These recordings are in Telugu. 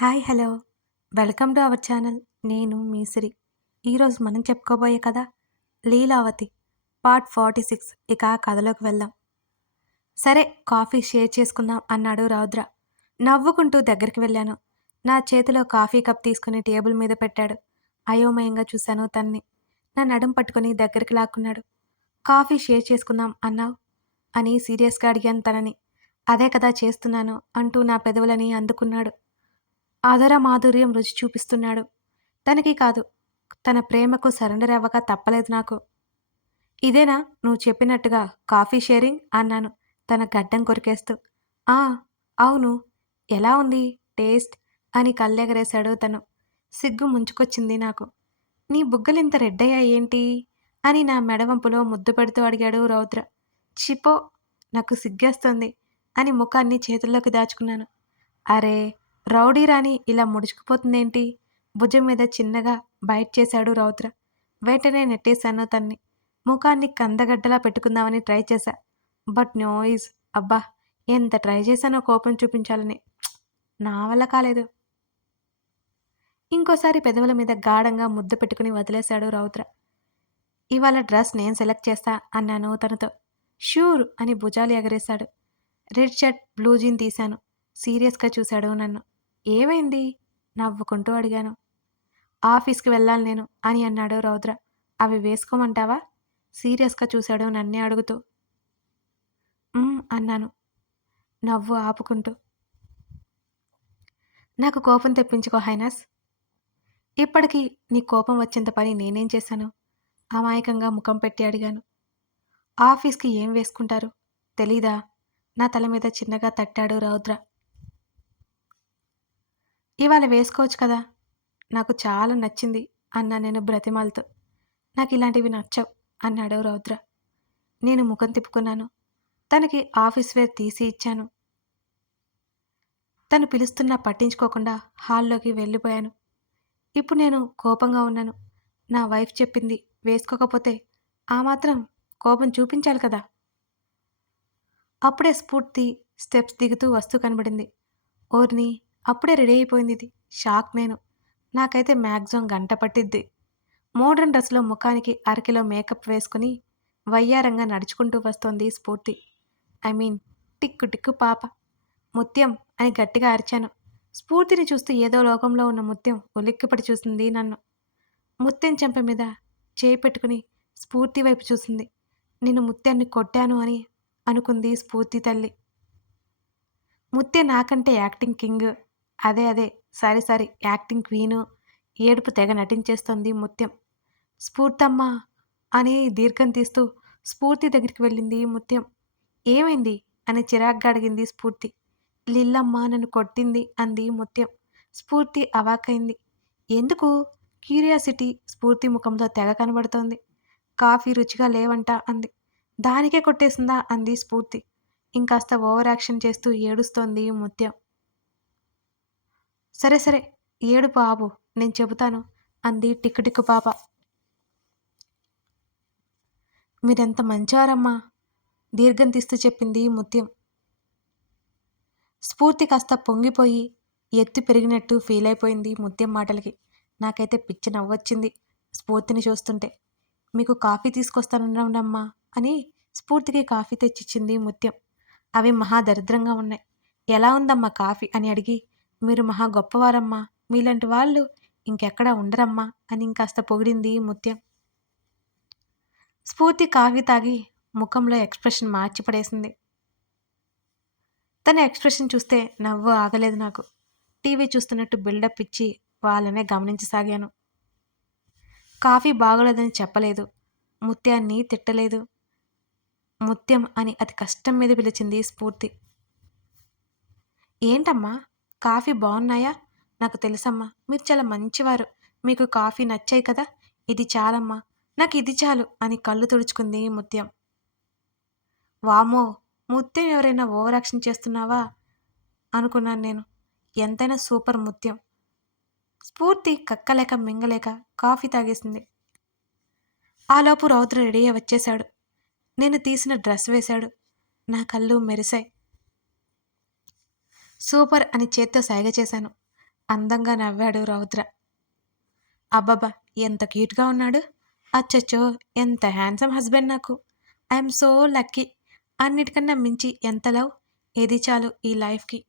Hi hello. Welcome to our channel. నేను మీసిరి. ఈరోజు మనం చెప్పుకోబోయే కథ లీలావతి పార్ట్ ఫార్టీ సిక్స్. ఇక కథలోకి వెళ్దాం. సరే కాఫీ షేర్ చేసుకుందాం అన్నాడు రౌద్ర. నవ్వుకుంటూ దగ్గరికి వెళ్ళాను. నా చేతిలో కాఫీ కప్ తీసుకుని టేబుల్ మీద పెట్టాడు. అయోమయంగా చూశాను తన్ని. నా నడుం పట్టుకుని దగ్గరికి లాక్కున్నాడు. కాఫీ షేర్ చేసుకుందాం అన్నావు? అని సీరియస్గా అడిగాను తనని. అదే కదా చేస్తున్నాను అంటూ నా పెదవులని అందుకున్నాడు. ఆదర మాధుర్యం రుచి చూపిస్తున్నాడు. తనకి కాదు తన ప్రేమకు సరెండర్ అవ్వక తప్పలేదు నాకు. ఇదేనా నువ్వు చెప్పినట్టుగా కాఫీ షేరింగ్ అన్నాను తన గడ్డం కొరికేస్తూ. ఆ అవును. ఎలా ఉంది? టేస్ట్? అని కళ్ళెగరేశాడు తను. సిగ్గు ముంచుకొచ్చింది నాకు. నీ బుగ్గలింత రెడ్డయ్యా ఏంటి? అని నా మెడవంపులో ముద్దు పెడుతూ అడిగాడు రౌద్ర. చిపో నాకు సిగ్గేస్తుంది అని ముఖాన్ని చేతుల్లోకి దాచుకున్నాను. అరే రౌడీ రాణి ఇలా ముడుచుకుపోతుందేంటి? భుజం మీద చిన్నగా బైట్ చేశాడు రౌద్ర. వెంటనే నెట్టేశాను తన్ని. ముఖాన్ని కందగడ్డలా పెట్టుకుందామని ట్రై చేశా. బట్ నో అబ్బా ఎంత ట్రై చేశానో కోపం చూపించాలని. నా వల్ల కాలేదు. ఇంకోసారి పెదవుల మీద గాఢంగా ముద్దు పెట్టుకుని వదిలేశాడు రౌద్ర. ఇవాళ డ్రెస్ నేను సెలెక్ట్ చేస్తా అన్నాను తనతో. షూర్ అని భుజాలు ఎగరేశాడు. రెడ్ షర్ట్ బ్లూ జీన్ తీశాను. సీరియస్గా చూశాడు నన్ను. ఏమైంది? నవ్వుకుంటూ అడిగాను. ఆఫీస్కి వెళ్ళాలి నేను అని అన్నాడు రౌద్ర. అవి వేసుకోమంటావా? సీరియస్గా చూశాడు నన్నే అడుగుతూ. అన్నాను. నవ్వు ఆపుకుంటూ. నాకు కోపం తెప్పించుకో హైనాస్. ఇప్పటికీ నీ కోపం వచ్చేంత పని నేనేం చేశాను? అమాయకంగా ముఖం పెట్టి అడిగాను. ఆఫీస్కి ఏం వేసుకుంటారు? తెలీదా? నా తల మీద చిన్నగా తట్టాడు రౌద్ర. ఇవాళ వేసుకోవచ్చు కదా. నాకు చాలా నచ్చింది అన్నా నేను బ్రతిమాలతో. నాకు ఇలాంటివి నచ్చవు అన్నాడు రౌద్ర. నేను ముఖం తిప్పుకున్నాను. తనకి ఆఫీస్ వేర్ తీసి ఇచ్చాను. తను పిలుస్తున్నా పట్టించుకోకుండా హాల్లోకి వెళ్ళిపోయాను. ఇప్పుడు నేను కోపంగా ఉన్నాను. నా వైఫ్ చెప్పింది వేసుకోకపోతే ఆ మాత్రం కోపం చూపించాలి కదా. అప్పుడే స్ఫూర్తి స్టెప్స్ దిగుతూ వస్తూ కనబడింది. ఓర్ని అప్పుడే రెడీ అయిపోయింది ఇది. షాక్ నేను. నాకైతే మ్యాక్సిమం గంట పట్టిద్ది. మోడ్రన్ డ్రెస్లో ముఖానికి అరకిలో మేకప్ వేసుకుని వయ్యారంగా నడుచుకుంటూ వస్తోంది స్ఫూర్తి. ఐ మీన్ టిక్కు టిక్కు పాప. ముత్యం అని గట్టిగా అరిచాను. స్ఫూర్తిని చూస్తూ ఏదో లోకంలో ఉన్న ముత్యం ఉలిక్కిపడి చూసింది నన్ను. ముత్యం చెంప మీద చేయి పెట్టుకుని స్ఫూర్తి వైపు చూసింది. నేను ముత్యాన్ని కొట్టాను అని అనుకుంది స్ఫూర్తి తల్లి. ముత్య నాకంటే యాక్టింగ్ కింగ్. అదే అదే. Sorry sorry. Acting queen. ఏడుపు తెగ నటించేస్తోంది ముత్యం. స్ఫూర్తమ్మ! అని దీర్ఘం తీస్తూ స్ఫూర్తి దగ్గరికి వెళ్ళింది ముత్యం. ఏమైంది? అని చిరాగ్గా అడిగింది స్ఫూర్తి. లిల్లమ్మ నన్ను కొట్టింది అంది ముత్యం. స్ఫూర్తి అవాకైంది ఎందుకు? క్యూరియాసిటీ స్ఫూర్తి ముఖంలో తెగ కనబడుతోంది. కాఫీ రుచిగా లేవంట అంది. దానికే కొట్టేసిందా అంది స్ఫూర్తి. ఇంకాస్త ఓవర్ యాక్షన్ చేస్తూ ఏడుస్తోంది ముత్యం. సరే సరే ఏడు బాబు నేను చెబుతాను అంది టిక్కు టిక్కు పాప. మీరెంత మంచివారమ్మా దీర్ఘం తీస్తూ చెప్పింది ముత్యం. స్ఫూర్తి కాస్త పొంగిపోయి ఎత్తి పెరిగినట్టు ఫీల్ అయిపోయింది ముత్యం మాటలకి. నాకైతే పిచ్చి నవ్వొచ్చింది స్ఫూర్తిని చూస్తుంటే. మీకు కాఫీ తీసుకొస్తానమ్మా అని స్ఫూర్తికి కాఫీ తెచ్చిచ్చింది ముత్యం. అవి మహా దరిద్రంగా ఉన్నాయి. ఎలా ఉందమ్మా కాఫీ అని అడిగి మీరు మహా గొప్పవారమ్మా. మీలాంటి వాళ్ళు ఇంకెక్కడా ఉండరమ్మా అని ఇంకాస్త పొగిడింది ముత్యం. స్ఫూర్తి కాఫీ తాగి ముఖంలో ఎక్స్ప్రెషన్ మార్చిపడేసింది తన ఎక్స్ప్రెషన్ చూస్తే నవ్వు ఆగలేదు నాకు. టీవీ చూస్తున్నట్టు బిల్డప్ ఇచ్చి వాళ్ళనే గమనించసాగాను. కాఫీ బాగోలేదని చెప్పలేదు. ముత్యాన్ని తిట్టలేదు. ముత్యం అని అతి కష్టం మీద పిలిచింది స్ఫూర్తి. ఏంటమ్మా? కాఫీ బాగున్నాయా నాకు తెలుసమ్మా. మీరు చాలా మంచివారు. మీకు కాఫీ నచ్చాయి కదా? ఇది చాలమ్మా. నాకు ఇది చాలు అని కళ్ళు తుడుచుకుంది ముత్యం. వామో ముత్యం ఎవరైనా ఓవర్ యాక్షన్ చేస్తున్నావా? అనుకున్నాను నేను. ఎంతైనా సూపర్ ముత్యం. స్ఫూర్తి కక్కలేక మింగలేక కాఫీ తాగేసింది. ఆలోపు రౌద్ర రెడీ వచ్చేశాడు. నేను తీసిన డ్రెస్ వేశాడు. నా కళ్ళు మెరిశాయి. సూపర్ అని చేత్తో సైగ చేశాను. అందంగా నవ్వాడు రౌద్ర. అబ్బబ్బా ఎంత క్యూట్గా ఉన్నాడు. అచ్చచ్చో ఎంత హ్యాండ్సమ్ హస్బెండ్ నాకు. I'm so lucky. అన్నిటికన్నా మించి ఎంత లవ్? ఏది చాలు ఈ లైఫ్కి?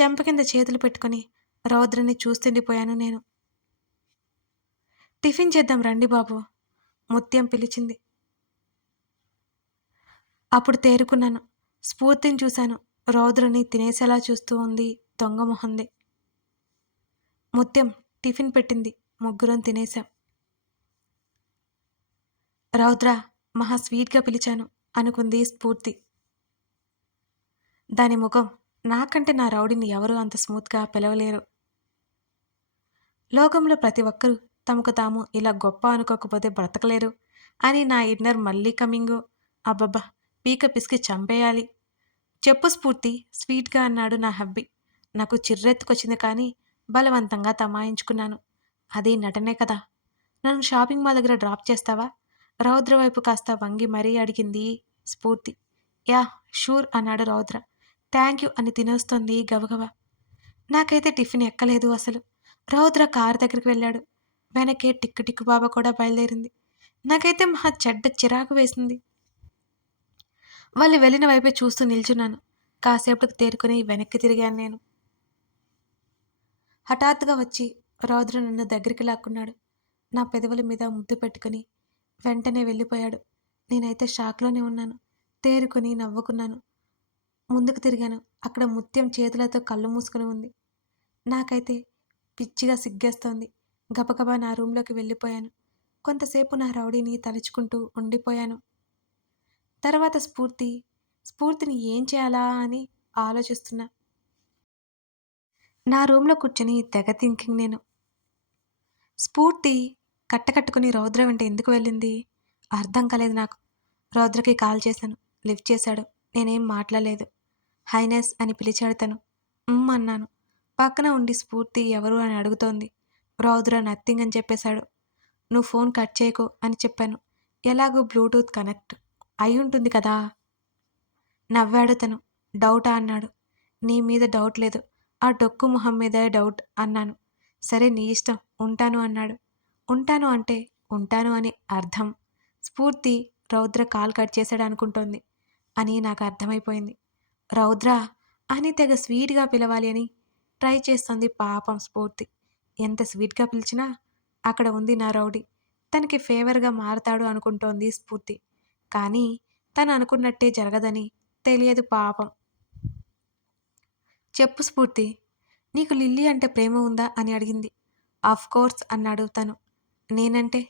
చెంప కింద చేతులు పెట్టుకొని రౌద్రని చూస్తుండిపోయాను నేను. టిఫిన్ చేద్దాం రండి బాబు ముత్యం పిలిచింది. అప్పుడు తేరుకున్నాను. స్ఫూర్తిని చూశాను. రౌద్రని తినేసేలా చూస్తూ ఉంది దొంగ మొహంది. ముత్యం టిఫిన్ పెట్టింది. ముగ్గురం తినేశాం. రౌద్ర మహా స్వీట్గా పిలిచాను అనుకుంది స్ఫూర్తి. దాని ముఖం నాకంటే నా రౌడీని ఎవరు అంత స్మూత్గా పిలవలేరు. లోకంలో ప్రతి ఒక్కరూ తమకు తాము ఇలా గొప్ప అనుకోకపోతే బ్రతకలేరు అని నా ఇన్నర్ మళ్ళీ కమింగు. అబ్బబ్బా పీక పిసికి చంపేయాలి. చెప్పు స్ఫూర్తి స్వీట్గా అన్నాడు నా హబ్బీ. నాకు చిర్రెత్తుకొచ్చింది కానీ బలవంతంగా తమాయించుకున్నాను. అది నటనే కదా. నన్ను షాపింగ్ మాల్ దగ్గర డ్రాప్ చేస్తావా? రౌద్ర వైపు కాస్త వంగి మరీ అడిగింది స్ఫూర్తి. యా షూర్ అన్నాడు రౌద్ర. థ్యాంక్ యూ అని తినేస్తోంది గవగవ నాకైతే టిఫిన్ ఎక్కలేదు అసలు. రౌద్ర కారు దగ్గరికి వెళ్ళాడు. వెనకే టిక్కు టిక్కు బాబా కూడా బయలుదేరింది. నాకైతే మహా చెడ్డ చిరాకు వేసింది. వాళ్ళు వెళ్ళిన వైపే చూస్తూ నిల్చున్నాను. కాసేపటికి తేరుకుని వెనక్కి తిరిగాను నేను. హఠాత్తుగా వచ్చి రౌద్ర నన్ను దగ్గరికి లాక్కున్నాడు. నా పెదవుల మీద ముద్దు పెట్టుకుని వెంటనే వెళ్ళిపోయాడు. నేనైతే షాక్లోనే ఉన్నాను. తేరుకొని నవ్వుకున్నాను. ముందుకు తిరిగాను. అక్కడ ముత్యం చేతులతో కళ్ళు మూసుకుని ఉంది. నాకైతే పిచ్చిగా సిగ్గేస్తోంది. గబగబా నా రూంలోకి వెళ్ళిపోయాను. కొంతసేపు నా రౌడీని తలుచుకుంటూ ఉండిపోయాను. తర్వాత స్ఫూర్తి స్ఫూర్తిని ఏం చేయాలా అని ఆలోచిస్తున్నా. నా రూమ్లో కూర్చొని తెగ థింకింగ్ నేను. స్ఫూర్తి కట్టకట్టుకుని రౌద్ర వెంట ఎందుకు వెళ్ళింది? అర్థం కాలేదు నాకు. రౌద్రకి కాల్ చేశాను. లిఫ్ట్ చేశాడు. నేనేం మాట్లాడలేదు. హైనెస్ అని పిలిచాడు తను. "ఉమ్" అన్నాను. పక్కన ఉండి స్ఫూర్తి ఎవరు అని అడుగుతోంది. రౌద్ర నథింగ్ అని చెప్పేశాడు. నువ్వు ఫోన్ కట్ చేయకు అని చెప్పాను. ఎలాగో బ్లూటూత్ కనెక్ట్. అయి ఉంటుంది కదా. నవ్వాడు తను డౌటా అన్నాడు. నీ మీద డౌట్ లేదు. ఆ డొక్కు మొహం మీద డౌట్ అన్నాను. సరే నీ ఇష్టం. ఉంటాను అన్నాడు. ఉంటాను అంటే ఉంటాను అని అర్థం. స్ఫూర్తి రౌద్ర కాల్ కట్ చేశాడు అనుకుంటోంది అని నాకు అర్థమైపోయింది. రౌద్ర! అని తెగ స్వీట్గా పిలవాలి అని ట్రై చేస్తోంది పాపం స్ఫూర్తి. ఎంత స్వీట్గా పిలిచినా అక్కడ ఉంది నా రౌడీ. తనకి ఫేవర్గా మారతాడు అనుకుంటోంది స్ఫూర్తి. కానీ తను అనుకున్నట్టే జరగదని తెలియదు పాపం. చెప్పు స్ఫూర్తి నీకు లిల్లీ అంటే ప్రేమ ఉందా అని అడిగింది. ఆఫ్ కోర్స్ అన్నాడు తను. నేనంటే?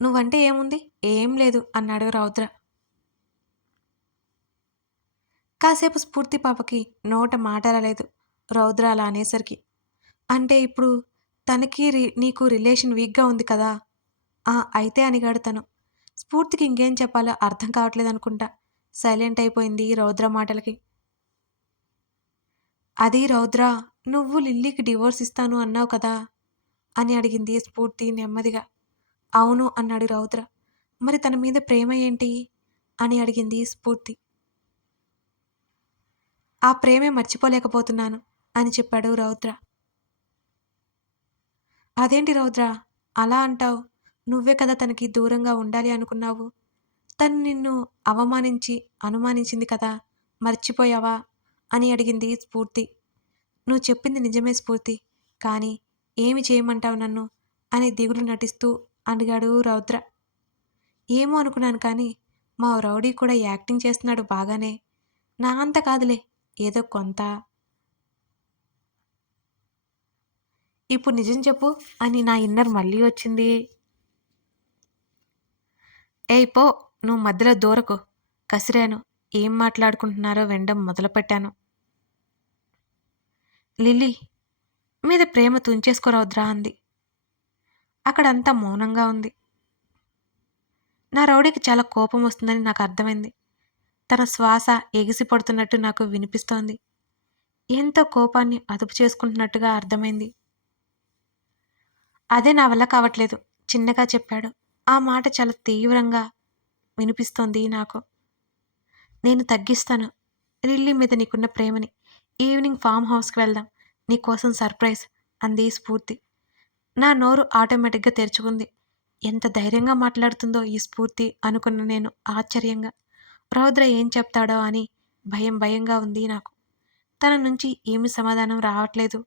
నువ్వంటే ఏముంది? ఏం లేదు అన్నాడు రౌద్ర. కాసేపు స్ఫూర్తి పాపకి నోట మాటలలేదు. రౌద్ర అలా అనేసరికి అంటే ఇప్పుడు తనకి రి నీకు రిలేషన్ వీక్గా ఉంది కదా? "ఆ, అయితే అనిగాడు తను. స్ఫూర్తికి ఇంకేం చెప్పాలో అర్థం కావట్లేదు అనుకుంటా సైలెంట్ అయిపోయింది రౌద్ర మాటలకి. అది రౌద్ర నువ్వు లిల్లీకి డివోర్స్ ఇస్తాను అన్నావు కదా? అని అడిగింది స్ఫూర్తి నెమ్మదిగా. అవును అన్నాడు రౌద్ర. మరి తన మీద ప్రేమ ఏంటి? అని అడిగింది స్ఫూర్తి. ఆ ప్రేమే మర్చిపోలేకపోతున్నాను అని చెప్పాడు రౌద్ర. అదేంటి రౌద్ర? అలా అంటావు? నువ్వే కదా తనకి దూరంగా ఉండాలి అనుకున్నావు. తను నిన్ను అవమానించి అనుమానించింది కదా మర్చిపోయావా? అని అడిగింది స్ఫూర్తి. నువ్వు చెప్పింది నిజమే స్ఫూర్తి కానీ ఏమి చేయమంటావు నన్ను? అని దిగులు నటిస్తూ అడిగాడు రౌద్ర. ఏమో అనుకున్నాను కానీ మా రౌడీ కూడా యాక్టింగ్ చేస్తున్నాడు బాగానే. నా అంత కాదులే ఏదో కొంత. ఇప్పుడు నిజం చెప్పు అని నా ఇన్నర్ మళ్ళీ వచ్చింది. ఏయ్ పో. నువ్వు మధ్యలో దూరకు. కసిరాను. ఏం మాట్లాడుకుంటున్నారో వినడం మొదలుపెట్టాను. లిల్లీ మీద ప్రేమ తుంచేసుకోరవద్రా అంది. అక్కడంతా మౌనంగా ఉంది. నా రౌడీకి చాలా కోపం వస్తుందని నాకు అర్థమైంది. తన శ్వాస ఎగిసి పడుతున్నట్టు నాకు వినిపిస్తోంది. ఎంతో కోపాన్ని అదుపు చేసుకుంటున్నట్టుగా అర్థమైంది. అదే నా వల్ల కావట్లేదు చిన్నగా చెప్పాడు. ఆ మాట చాలా తీవ్రంగా వినిపిస్తోంది నాకు. నేను తగ్గిస్తాను. రిల్లీ మీద నీకున్న ప్రేమని. ఈవినింగ్ ఫామ్ హౌస్కి వెళ్దాం. నీకోసం సర్ప్రైజ్ అంది స్ఫూర్తి. నా నోరు ఆటోమేటిక్గా తెరుచుకుంది. ఎంత ధైర్యంగా మాట్లాడుతుందో ఈ స్ఫూర్తి అనుకున్న నేను ఆశ్చర్యంగా. రౌద్ర ఏం చెప్తాడో అని భయం భయంగా ఉంది నాకు. తన నుంచి ఏమి సమాధానం రావట్లేదు.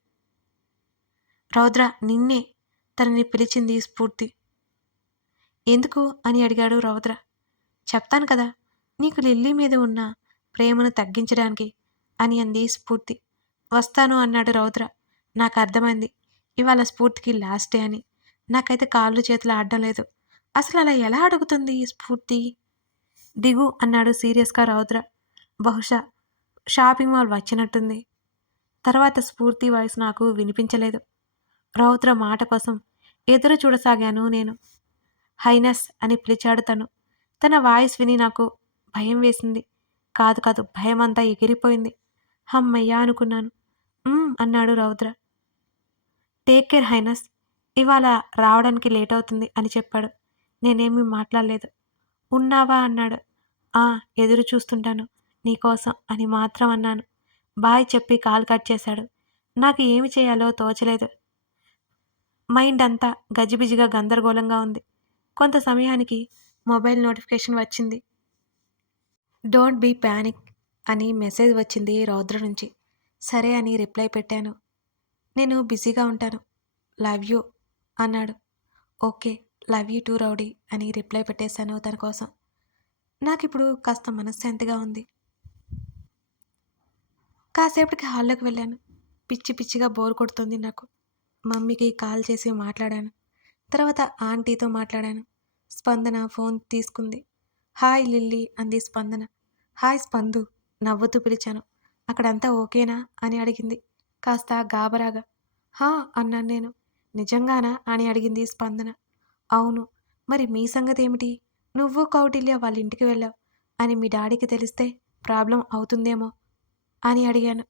రౌద్ర నిన్నే తనని పిలిచింది స్ఫూర్తి. ఎందుకు? అని అడిగాడు రౌద్ర. చెప్తాను కదా నీకు లిల్లీ మీద ఉన్న ప్రేమను తగ్గించడానికి అని అంది స్ఫూర్తి. వస్తాను అన్నాడు రౌద్ర. నాకు అర్థమైంది. ఇవాళ స్ఫూర్తికి లాస్ట్ డే అని. నాకైతే కాళ్ళు చేతులు ఆడడం లేదు. అసలు అలా ఎలా అడుగుతుంది స్ఫూర్తి? దిగు అన్నాడు సీరియస్గా రౌద్ర. బహుశా షాపింగ్ మాల్ వచ్చినట్టుంది. తర్వాత స్ఫూర్తి వాయిస్ నాకు వినిపించలేదు. రౌద్ర మాట కోసం ఎదురు చూడసాగాను నేను. హైనస్ అని పిలిచాడు తను. తన వాయిస్ విని నాకు భయం వేసింది. కాదు కాదు భయం అంతా ఎగిరిపోయింది. హమ్మయ్యా అనుకున్నాను. అన్నాడు రౌద్ర. Take care highness. ఇవాళ రావడానికి లేట్ అవుతుంది అని చెప్పాడు. నేనేమీ మాట్లాడలేదు. ఉన్నావా? అన్నాడు. ఆ ఎదురు చూస్తుంటాను. నీకోసం అని మాత్రం అన్నాను. బాయ్ చెప్పి కాల్ కట్ చేశాడు. నాకు ఏమి చేయాలో తోచలేదు. మైండ్ అంతా గజిబిజిగా గందరగోళంగా ఉంది. కొంత సమయానికి మొబైల్ నోటిఫికేషన్ వచ్చింది. డోంట్ బీ ప్యానిక్ అని మెసేజ్ వచ్చింది రౌద్ర నుంచి. సరే అని రిప్లై పెట్టాను. నేను బిజీగా ఉంటాను. లవ్ యూ అన్నాడు. Okay love you too rowdy అని రిప్లై పెట్టేశాను తన కోసం. నాకు ఇప్పుడు కాస్త మనశ్శాంతిగా ఉంది. కాసేపటికి హాల్లోకి వెళ్ళాను. పిచ్చి పిచ్చిగా బోర్ కొడుతుంది నాకు. మమ్మీకి కాల్ చేసి మాట్లాడాను. తర్వాత ఆంటీతో మాట్లాడాను. స్పందన ఫోన్ తీసుకుంది. హాయ్ లిల్లీ అంది స్పందన. హాయ్ స్పందు నవ్వుతూ పిలిచాను. అక్కడంతా ఓకేనా? అని అడిగింది. కాస్త గాబరాగా. హా అన్నాను నేను. నిజంగానా? అని అడిగింది స్పందన. అవును. మరి మీ సంగతి ఏమిటి నువ్వు కౌటిల్య వాళ్ళ ఇంటికి వెళ్ళావు. అని మీ డాడీకి తెలిస్తే ప్రాబ్లం అవుతుందేమో అని అడిగాను.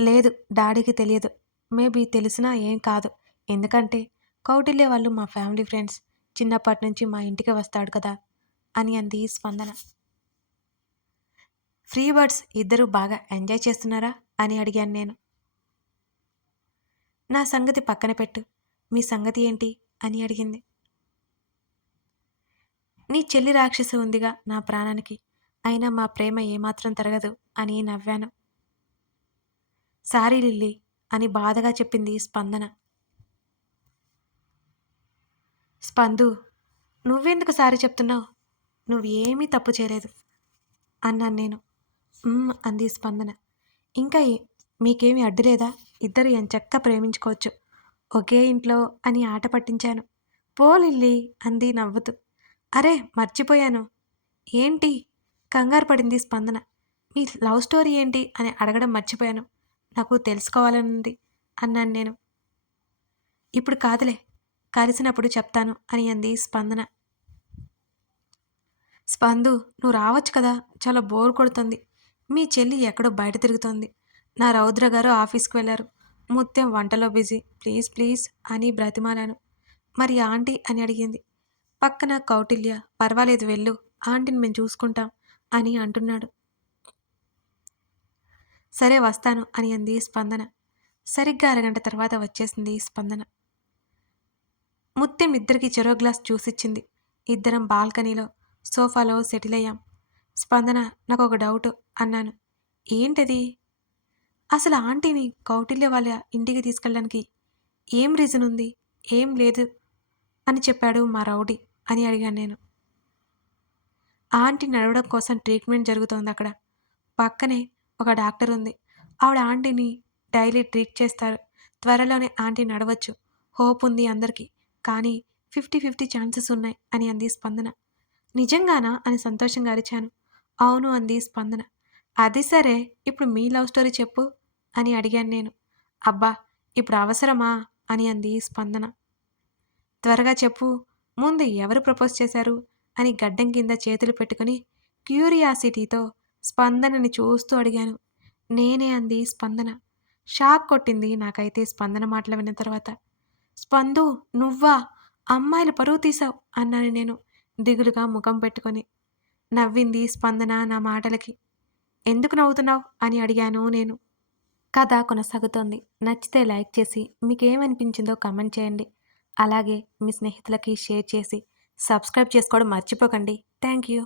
లేదు డాడీకి తెలియదు. మేబీ తెలిసినా ఏం కాదు. ఎందుకంటే కౌటిల్య వాళ్ళు మా ఫ్యామిలీ ఫ్రెండ్స్. చిన్నప్పటి నుంచి మా ఇంటికి వస్తాడు కదా అని అంది స్పందన. ఫ్రీ బర్డ్స్ ఇద్దరు బాగా ఎంజాయ్ చేస్తున్నారా? అని అడిగాను నేను. నా సంగతి పక్కన పెట్టు. మీ సంగతి ఏంటి? అని అడిగింది. నీ చెల్లి రాక్షసి ఉందిగా నా ప్రాణానికి. అయినా మా ప్రేమ ఏమాత్రం తరగదు అని నవ్వాను. సారీ లిల్లీ అని బాధగా చెప్పింది స్పందన. స్పందు నువ్వెందుకు సారీ చెప్తున్నావు? నువ్వేమీ తప్పు చేయలేదు అన్నాను నేను. అంది స్పందన. ఇంకా మీకేమీ అడ్డు లేదా? ఇద్దరు ఎంచక్క ప్రేమించుకోవచ్చు. ఒకే ఇంట్లో అని ఆట పట్టించాను. పోలిల్లి అంది నవ్వుతూ. అరే మర్చిపోయాను. ఏంటి? కంగారు పడింది స్పందన. మీ లవ్ స్టోరీ ఏంటి? అని అడగడం మర్చిపోయాను. నాకు తెలుసుకోవాలనుంది అన్నాను నేను. ఇప్పుడు కాదులే కలిసినప్పుడు చెప్తాను అని అంది స్పందన. స్పందు నువ్వు రావచ్చు కదా చాలా బోర్ కొడుతుంది. మీ చెల్లి ఎక్కడో బయట తిరుగుతోంది. నా రౌద్ర గారు ఆఫీస్కి వెళ్ళారు. ముత్యం వంటలో బిజీ. ప్లీజ్ ప్లీజ్ అని బ్రతిమాలాను. మరి ఆంటీ అని అడిగింది. పక్కన కౌటిల్య పర్వాలేదు వెళ్ళు ఆంటీని మేము చూసుకుంటాం అని అంటున్నాడు. సరే వస్తాను అని అంది స్పందన. సరిగ్గా అరగంట తర్వాత వచ్చేసింది స్పందన. ముత్యం ఇద్దరికి చెరో గ్లాస్ చూసిచ్చింది ఇద్దరం బాల్కనీలో సోఫాలో సెటిల్ అయ్యాం. స్పందన నాకు ఒక డౌట్ అన్నాను. ఏంటది? అసలు ఆంటీని కౌటిల్య వాళ్ళ ఇంటికి తీసుకెళ్ళడానికి ఏం రీజన్ ఉంది? ఏం లేదు? అని చెప్పాడు మా రౌడీ అని అడిగాను నేను. ఆంటీ నడవడం కోసం ట్రీట్మెంట్ జరుగుతోంది అక్కడ. పక్కనే ఒక డాక్టర్ ఉంది. ఆవిడ ఆంటీని డైలీ ట్రీట్ చేస్తారు. త్వరలోనే ఆంటీ నడవచ్చు. హోప్ ఉంది అందరికీ. కానీ ఫిఫ్టీ ఫిఫ్టీ ఛాన్సెస్ ఉన్నాయి అని అంది స్పందన. నిజంగానా అని సంతోషంగా అరిచాను. అవును అంది స్పందన. అది సరే ఇప్పుడు మీ లవ్ స్టోరీ చెప్పు అని అడిగాను నేను. అబ్బా ఇప్పుడు అవసరమా అని అంది స్పందన. త్వరగా చెప్పు. ముందు ఎవరు ప్రపోజ్ చేశారు అని గడ్డం కింద చేతులు పెట్టుకుని క్యూరియాసిటీతో స్పందనని చూస్తూ అడిగాను. నేనే అంది స్పందన. షాక్ కొట్టింది నాకైతే స్పందన మాటలు విన్న తర్వాత. స్పందు నువ్వా? అమ్మాయిలు పరువు తీసావు అన్నాను నేను దిగులుగా ముఖం పెట్టుకొని. నవ్వింది స్పందన నా మాటలకి. ఎందుకు నవ్వుతున్నావు? అని అడిగాను నేను. కథ కొనసాగుతోంది. నచ్చితే లైక్ చేసి మీకేమనిపించిందో కామెంట్ చేయండి. అలాగే మీ స్నేహితులకి షేర్ చేసి సబ్స్క్రైబ్ చేసుకోవడం మర్చిపోకండి. Thank you